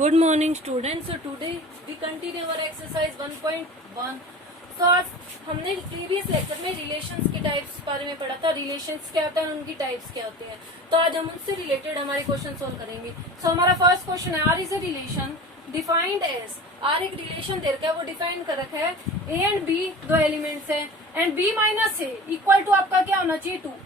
Good morning students. So today we continue our exercise 1.1. तो आज हमने प्रीवियस लेक्चर में रिलेशंस के टाइप्स बारे में पढ़ा था। रिलेशंस क्या होता है, उनकी टाइप्स क्या होते हैं। तो आज हम उनसे रिलेटेड हमारे क्वेश्चन सोल्व करेंगे। सो हमारा फर्स्ट क्वेश्चन है, R is a relation defined as. R एक रिलेशन दे रखा है, वो डिफाइन कर रखा है ए एंड बी दो एलिमेंट्स है and B minus A equal to आपका क्या होना चाहिए 2।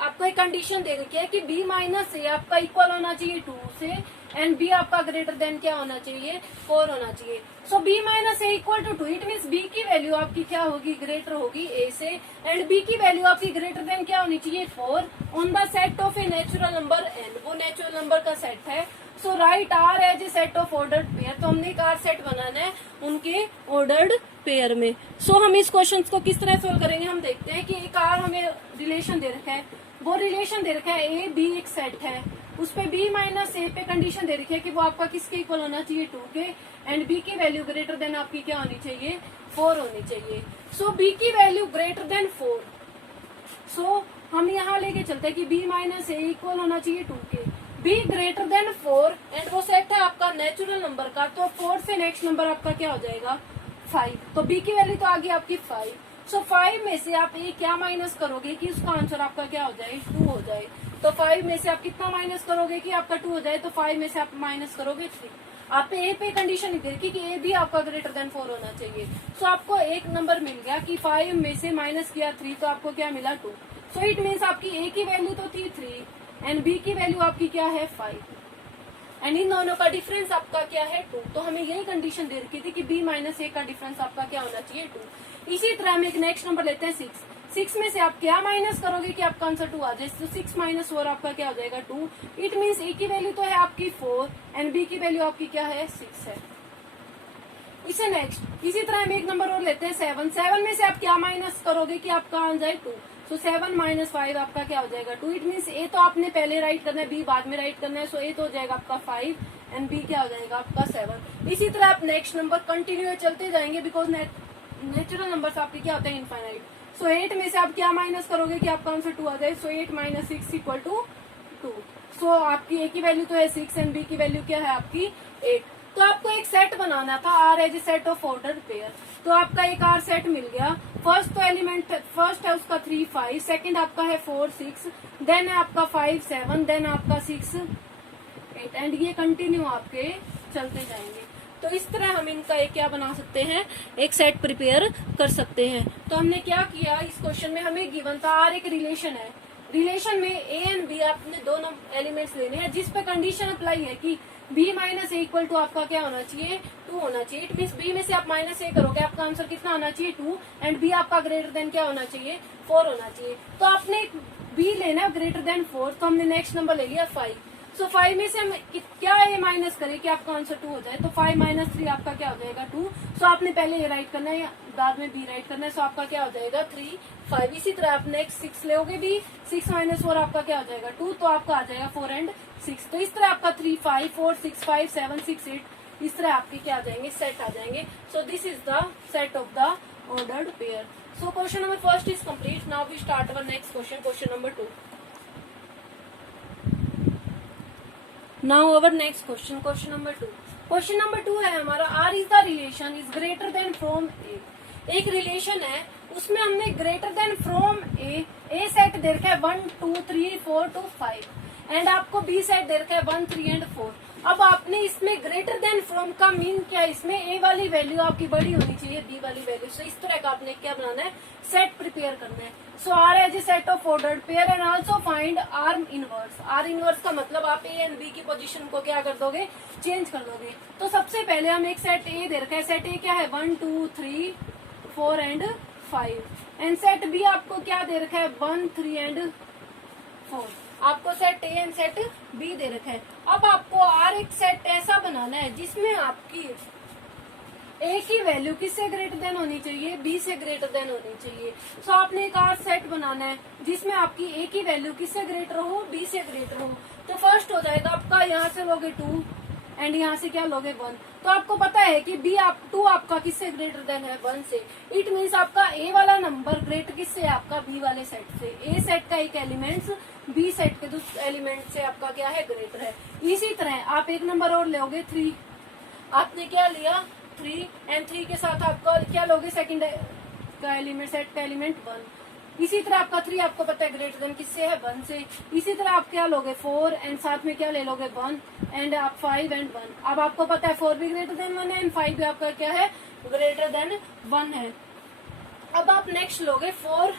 आपको एक कंडीशन दे रखी है कि b माइनस ए आपका इक्वल होना चाहिए 2 से एंड b आपका ग्रेटर देन क्या होना चाहिए 4 होना चाहिए। So b minus A equal to 2 it means b की वैल्यू आपकी क्या होगी, ग्रेटर होगी a से एंड b की वैल्यू आपकी ग्रेटर देन क्या होनी चाहिए 4 on the set of a natural number n। वो नेचुरल नंबर का सेट है। So write R as a set of ordered pair. तो हमने एक आर सेट बनाना है उनके ऑर्डर्ड पेयर में। सो हम इस क्वेश्चन को किस तरह सोल्व करेंगे, हम देखते हैं कि एक आर हमें रिलेशन दे रखा है, वो रिलेशन दे रखा है ए बी एक सेट है, उस पे बी माइनस ए पे कंडीशन दे रखी है कि वो आपका किसके इक्वल होना चाहिए 2 के एंड बी की वैल्यू ग्रेटर देन आपकी क्या होनी चाहिए 4 होनी चाहिए। सो बी की वैल्यू ग्रेटर देन 4। सो हम यहाँ लेके चलते हैं कि बी माइनस ए इक्वल होना चाहिए 2 के, बी ग्रेटर देन 4 एंड वो सेट है आपका नेचुरल नंबर का। तो 4 से नेक्स्ट नंबर आपका क्या हो जाएगा 5। तो बी की वैल्यू तो आ गई आपकी 5। सो 5 में से आप ए क्या माइनस करोगे कि उसका आंसर आपका क्या हो जाए 2 हो जाए। तो 5 में से आप कितना माइनस करोगे कि आपका 2 हो जाए। तो 5 में से आप माइनस करोगे 3। आप ए पे कंडीशन नहीं दे रखी कि ए भी आपका ग्रेटर देन 4 होना चाहिए। सो आपको एक नंबर मिल गया कि 5 में से माइनस किया 3 तो आपको क्या मिला 2। सो इट मीन्स आपकी ए की वैल्यू तो थी 3 एंड बी की वैल्यू आपकी क्या है 5 एंड इन दोनों का डिफरेंस आपका क्या है 2। तो हमें यही कंडीशन दे रखी थी कि b माइनस ए का डिफरेंस आपका क्या होना चाहिए 2। इसी तरह हम एक नेक्स्ट नंबर लेते हैं 6। 6 में से आप क्या माइनस करोगे कि आपका आंसर 2 आ जाए। तो 6 माइनस 4 आपका क्या हो जाएगा 2। इट मीन्स ए की वैल्यू तो है आपकी 4 एंड बी की वैल्यू आपकी क्या है 6 है। इसे नेक्स्ट इसी तरह हम एक नंबर और लेते हैं 7। 7 में से आप क्या माइनस करोगे कि आपका आ जाए 2। तो 7 माइनस 5 आपका क्या हो जाएगा 2। इट मीन्स ए तो आपने पहले राइट करना है, बी बाद में राइट करना है। सो ए तो हो जाएगा आपका 5 एंड बी क्या हो जाएगा आपका 7। इसी तरह आप नेक्स्ट नंबर कंटिन्यू चलते जाएंगे बिकॉज नेचुरल नंबर्स आपके क्या होते हैं इनफाइनाइट। सो 8 में से आप क्या माइनस करोगे कि आपका आंसर 2 आ जाए। सो 8 माइनस 6 इक्वल टू 2। सो आपकी ए की वैल्यू तो है 6 एंड बी की वैल्यू क्या है आपकी 8। तो आपको एक सेट बनाना था R as a set of order pair. तो आपका एक आर सेट मिल गया। फर्स्ट तो एलिमेंट फर्स्ट है उसका 3 5, सेकंड आपका है 4 6, देन है आपका 5 7, देन आपका 6 8 एंड ये कंटिन्यू आपके चलते जाएंगे। तो इस तरह हम इनका एक क्या बना सकते हैं, एक सेट प्रिपेयर कर सकते हैं। तो हमने क्या किया, इस क्वेश्चन में हमें गिवन था आर एक रिलेशन है। रिलेशन में ए एंड बी आपने दोनों एलिमेंट्स लेने हैं जिस पे कंडीशन अप्लाई है कि b minus A equal to आपका क्या होना चाहिए 2 होना चाहिए। इट मीन्स b में से आप माइनस ए करोगे आपका आंसर कितना होना चाहिए 2 एंड b आपका ग्रेटर देन क्या होना चाहिए 4 होना चाहिए। तो आपने b लेना है ग्रेटर देन 4। तो हमने नेक्स्ट नंबर ले लिया 5। सो 5 में से हम क्या ए माइनस करें कि आपका आंसर 2 हो जाए। तो 5 माइनस 3 आपका क्या हो जाएगा 2। सो आपने पहले ए राइट करना है या बाद में b राइट करना है। सो आपका क्या हो जाएगा 3 5। इसी तरह आप नेक्स्ट 6 लोगे भी, 6 माइनस 4 आपका क्या हो जाएगा 2। तो आपका आ जाएगा 4 एंड 6। तो इस तरह आपका 3 5 4 6 5 7 6 8 इस तरह आपके क्या आ जाएंगे सेट आ जाएंगे। So this is the set of the ordered pair. So question number first is complete. Now we start our next question, question number 2। Now our next question, question number 2। Question number 2 है हमारा, R is the relation is greater than from A. एक relation है उसमें हमने greater than from A set दे रखा है 1 2 3 4 to 5 and आपको बी सेट दे रखा है 1 3 एंड 4। अब आपने इसमें ग्रेटर देन फ्रॉम का मीन क्या है, इसमें ए वाली वैल्यू आपकी बड़ी होनी चाहिए बी वाली वैल्यू। सो इस तरह का आपने क्या बनाना है, सेट प्रिपेयर करना है। So R as a set of ordered pair and also find R inverse. R inverse का मतलब आप ए एंड बी की पोजीशन को क्या कर दोगे, चेंज कर दोगे। तो सबसे पहले हम एक सेट ए दे रखा है। सेट ए क्या है 1 2 3 4 एंड 5 एंड सेट बी आपको क्या दे रखा है 1 3 एंड 4। आपको set A and set B दे रखा है। अब आपको आर एक सेट ऐसा बनाना है जिसमें आपकी ए की वैल्यू किससे ग्रेटर देन होनी चाहिए, बी से ग्रेटर देन होनी चाहिए। सो आपने एक आर सेट बनाना है जिसमें आपकी ए की वैल्यू किससे ग्रेटर हो, बी से ग्रेटर हो। तो फर्स्ट हो जाएगा आपका, यहाँ से लोगे 2 एंड यहाँ से क्या लोगे 1। तो आपको पता है कि बी 2 आपका किससे ग्रेटर देन है 1 से। इट मीन्स आपका ए वाला नंबर ग्रेटर किससे है आपका बी वाले सेट से। ए सेट का एक एलिमेंट्स बी सेट के दूसरे एलिमेंट से आपका क्या है, ग्रेटर है। इसी तरह आप एक नंबर और लोगे 3, आपने क्या लिया 3 एंड 3 के साथ आपका क्या लोगे, सेकंड का एलिमेंट, सेट का एलिमेंट 1। इसी तरह आपका 3 आपको पता है ग्रेटर देन किससे है, 1 से। इसी तरह आप क्या लोगे 4 एंड साथ में क्या ले लोगे 1 एंड आप 5 एंड 1। अब आपको पता है 4 भी ग्रेटर देन 1 है एंड 5 भी आपका क्या है, ग्रेटर देन 1 है। अब आप नेक्स्ट लोगे 4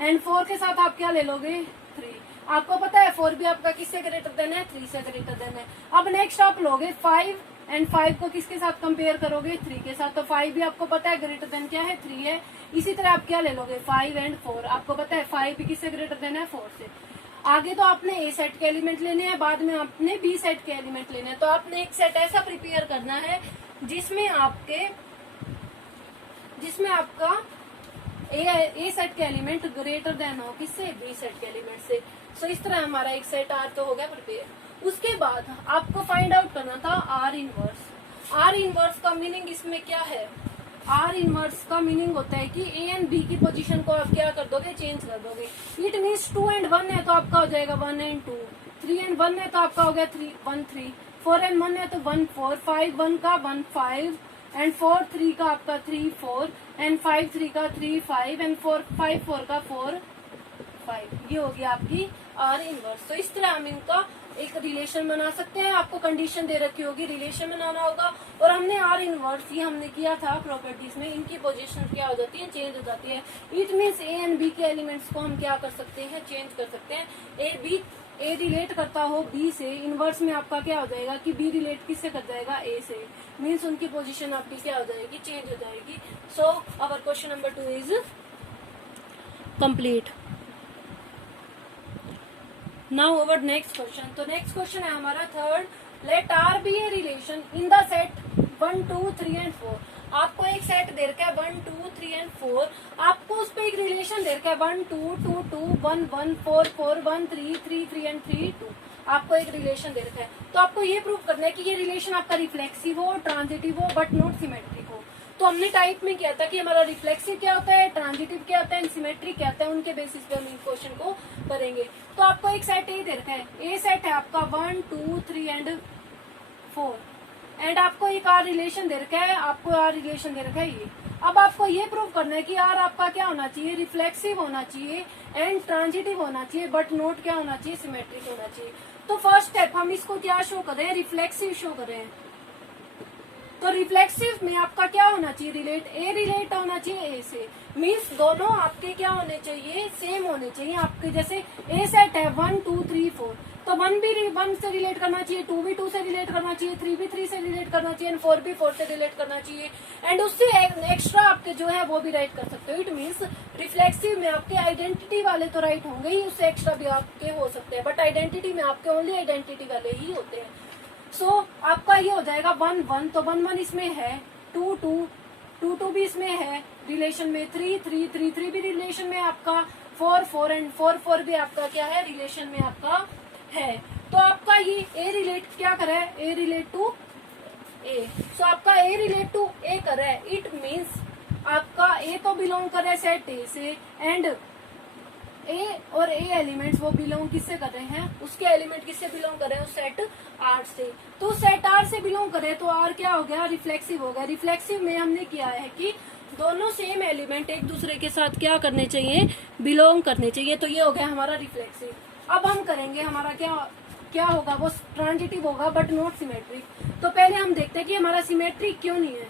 एंड 4 के साथ आप क्या ले लोगे 3। आपको पता है 4 भी आपका किससे ग्रेटर देन है, 3 से ग्रेटर देन है। अब नेक्स्ट आप लोगे 5 एंड 5 को किसके साथ कंपेयर करोगे, 3 के साथ। तो 5 भी आपको पता है ग्रेटर देन क्या है, 3 है। इसी तरह आप क्या ले लोगे 5 एंड 4, आपको पता है 5 भी किससे ग्रेटर देन है, 4 से। आगे तो आपने ए सेट के एलिमेंट लेने हैं, बाद में आपने बी सेट के एलिमेंट लेने हैं। तो आपने एक सेट ऐसा प्रिपेयर करना है जिसमें आपका ए सेट के एलिमेंट ग्रेटर देन हो किससे, बी सेट के एलिमेंट से। सो इस तरह हमारा एक सेट आर तो हो गया प्रिपेयर। उसके बाद आपको फाइंड आउट करना था आर इनवर्स। आर इनवर्स का मीनिंग इसमें क्या है, आर इनवर्स का मीनिंग होता है कि ए एंड बी की पोजीशन को आप क्या कर दोगे, चेंज कर दोगे। इट मीन्स 2 एंड 1 है तो आपका हो जाएगा 1 एंड 2, 3 एंड 1 है तो आपका हो गया 1 3, 4 एंड 1 है तो 1 4, 5 1 का 1 5 एंड 4 3 का आपका 3 4 एंड 5 3 का 3 5 एंड 4 5 4 का 4 5। ये होगी आपकी आर इनवर्स। तो इस तरह हम इनका एक रिलेशन बना सकते हैं। आपको कंडीशन दे रखी होगी, रिलेशन बनाना होगा। और हमने आर इनवर्स ये हमने किया था प्रॉपर्टीज में, इनकी पोजीशन क्या हो जाती है, चेंज हो जाती है। It means A and B के एलिमेंट्स को हम क्या कर सकते हैं, चेंज कर सकते हैं। ए रिलेट करता हो बी से, इनवर्स में आपका क्या हो जाएगा कि बी रिलेट किससे कर जाएगा, ए से। मीन्स उनकी पोजीशन आपकी क्या हो जाएगी, चेंज हो जाएगी। So our question number 2 is complete. Now our next question. तो नेक्स्ट क्वेश्चन है हमारा third, let R be a relation in the set 1 2 3 and 4। आपको एक सेट दे रखा है 1 2 3 एंड 4, आपको उस पर एक रिलेशन दे रखा है 1 2 2 2 1 1 4 4 1 3 3 3 एंड 3 2। आपको एक रिलेशन दे रखा है, तो आपको ये प्रूव करना है कि ये रिलेशन आपका रिफ्लेक्सिव हो, ट्रांजिटिव हो, बट नॉट सिमेट्रिक हो। तो हमने टाइप में किया था कि हमारा रिफ्लेक्सिव क्या होता है, ट्रांजिटिव क्या होता है, सिमेट्रिक क्या होता है, उनके बेसिस पे हम इन क्वेश्चन को करेंगे। तो आपको एक सेट ए दे रखा है, ए सेट है आपका 1 2 3 एंड 4 एंड आपको एक आर रिलेशन दे रखा है, आपको आर रिलेशन दे रखा है ये। अब आपको ये प्रूव करना है कि आर आपका क्या होना चाहिए, रिफ्लेक्सिव होना चाहिए एंड ट्रांजिटिव होना चाहिए, बट नोट क्या होना चाहिए, सिमेट्रिक होना चाहिए। तो फर्स्ट स्टेप हम इसको क्या शो कर रहे हैं, रिफ्लेक्सिव शो कर रहे हैं। तो रिफ्लेक्सिव में आपका क्या होना चाहिए, रिलेट ए रिलेट होना चाहिए ए से। मीन्स दोनों आपके क्या होने चाहिए, सेम होने चाहिए। आपके जैसे ए सेट है 1 2 3 4, तो 1 भी 1 से रिलेट करना चाहिए, 2 भी 2 से रिलेट करना चाहिए, 3 भी 3 से रिलेट करना चाहिए, 4 भी 4 से रिलेट करना चाहिए। एंड उससे एक्स्ट्रा आपके जो है वो भी राइट कर सकते हो। इट मीन्स रिफ्लेक्सिव में आपके आइडेंटिटी वाले तो राइट होंगे ही, उससे एक्स्ट्रा भी आपके हो सकते हैं, बट आइडेंटिटी में आपके ओनली आइडेंटिटी वाले ही होते हैं। सो आपका ये हो जाएगा 1 1, तो 1 1 इसमें है, 2 2 2 2 भी इसमें है रिलेशन में, 3 3 3 3 भी रिलेशन में आपका, 4 4 एंड 4 4 भी आपका क्या है, रिलेशन में आपका है। तो आपका ये ए रिलेट क्या कर रहा है, ए रिलेट टू ए। सो आपका ए रिलेट टू ए कर रहा है। इट मीन्स आपका ए तो बिलोंग कर रहा है सेट ए से, एंड ए और ए एलिमेंट्स वो बिलोंग किससे कर रहे हैं, उसके एलिमेंट किससे बिलोंग कर रहे हैं, उस सेट आर से। तो सेट आर से बिलोंग कर रहे हैं, तो आर क्या हो गया, रिफ्लेक्सिव हो गया। रिफ्लेक्सिव में हमने किया है कि दोनों सेम एलिमेंट एक दूसरे के साथ क्या करने चाहिए, बिलोंग करने चाहिए। तो ये हो गया हमारा रिफ्लेक्सिव। अब हम करेंगे हमारा क्या होगा, वो ट्रांजिटिव होगा बट नॉट सिमेट्रिक। तो पहले हम देखते हैं कि हमारा सिमेट्रिक क्यों नहीं है।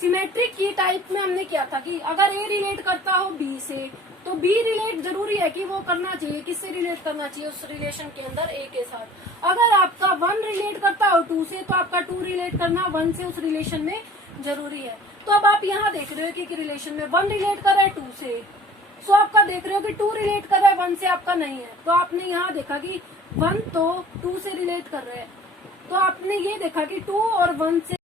सिमेट्रिक की टाइप में हमने किया था कि अगर ए रिलेट करता हो बी से, तो बी रिलेट जरूरी है कि वो करना चाहिए, किससे रिलेट करना चाहिए, उस रिलेशन के अंदर ए के साथ। अगर आपका 1 रिलेट करता हो 2 से, तो आपका 2 रिलेट करना 1 से उस रिलेशन में जरूरी है। तो अब आप यहाँ देख रहे हो कि रिलेशन में 1 रिलेट कर रहा है 2 से, सो आपका देख रहे हो कि 2 रिलेट कर रहा है 1 से, आपका नहीं है। तो आपने यहाँ देखा कि 1 तो 2 से रिलेट कर रहा है, तो आपने ये देखा कि 2 और 1 से